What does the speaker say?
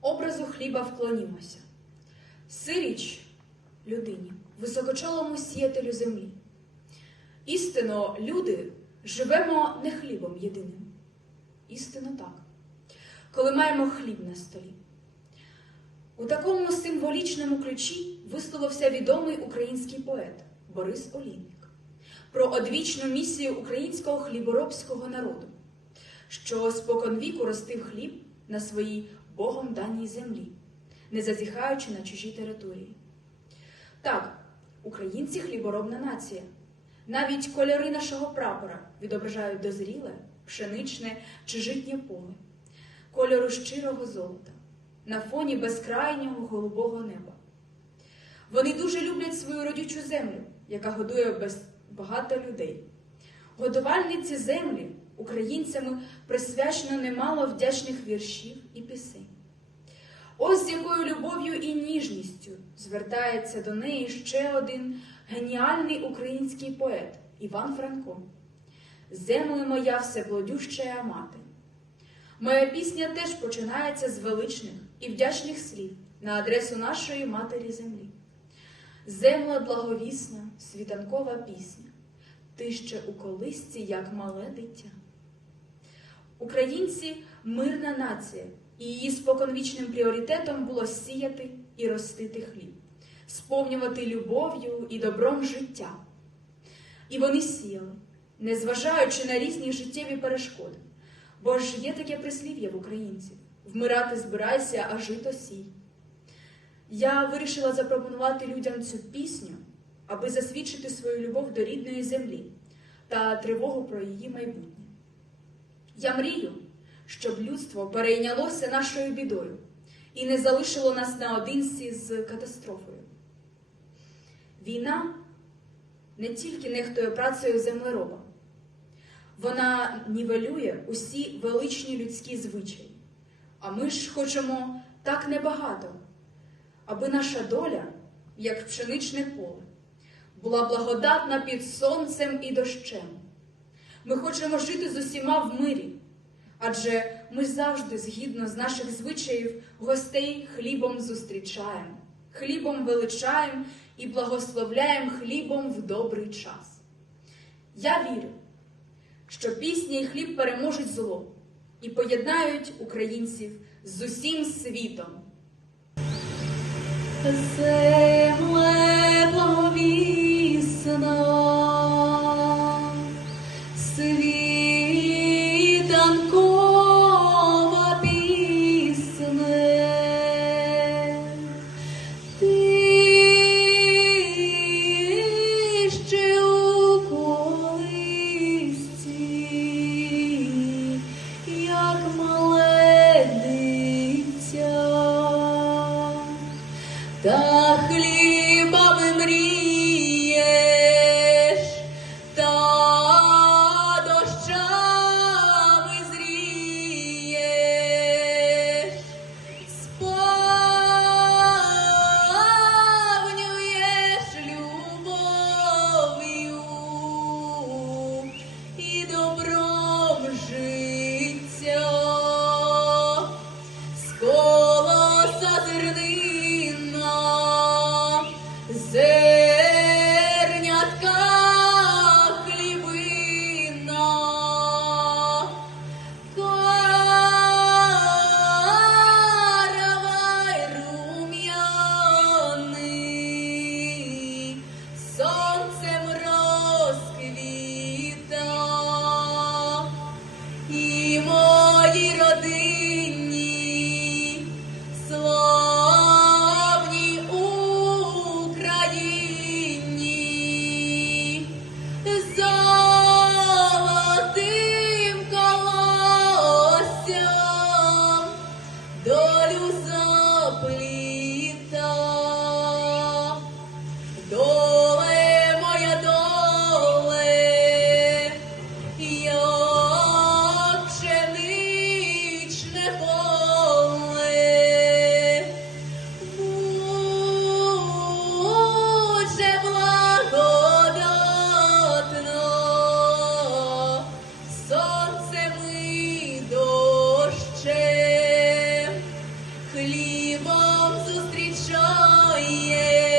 образу хліба вклонімося. Сиріч людині, високочолому сіятелю землі. Істинно, люди живемо не хлібом єдиним. Істинно так, коли маємо хліб на столі. У такому символічному ключі висловився відомий український поет Борис Олінник про одвічну місію українського хліборобського народу, що споконвіку ростив хліб на своїй Богом даній землі, не зазіхаючи на чужі території. Так, українці хліборобна нація. Навіть кольори нашого прапора відображають дозріле, пшеничне чи житнє поле, кольору щирого золота, на фоні безкрайнього голубого неба. Вони дуже люблять свою родючу землю, яка годує без... багато людей. Годувальниці землі українцями присвячено немало вдячних віршів і пісень. Ось з якою любов'ю і ніжністю звертається до неї ще один геніальний український поет Іван Франко. Землю моя всеплодющая мати. Моя пісня теж починається з величних і вдячних слів на адресу нашої матері землі. Земла благовісна, світанкова пісня, ти ще у колисці, як мале дитя. Українці мирна нація, і її споконвічним пріоритетом було сіяти і ростити хліб, сповнювати любов'ю і добром життя. І вони сіяли, незважаючи на різні життєві перешкоди. Бо ж є таке прислів'я в українців вмирати збирайся, а жито сій. Я вирішила запропонувати людям цю пісню, аби засвідчити свою любов до рідної землі та тривогу про її майбутнє. Я мрію щоб людство перейнялося нашою бідою і не залишило нас наодинці з катастрофою. Війна не тільки нехтує працею землероба, вона нівелює усі величні людські звичаї. А ми ж хочемо так небагато, аби наша доля, як пшеничне поле, була благодатна під сонцем і дощем. Ми хочемо жити з усіма в мирі адже ми завжди, згідно з наших звичаїв, гостей хлібом зустрічаємо, хлібом величаємо і благословляємо хлібом в добрий час. Я вірю, що пісня і хліб переможуть зло і поєднають українців з усім світом. Земле благовісна та хліб. Дівом зустрічає.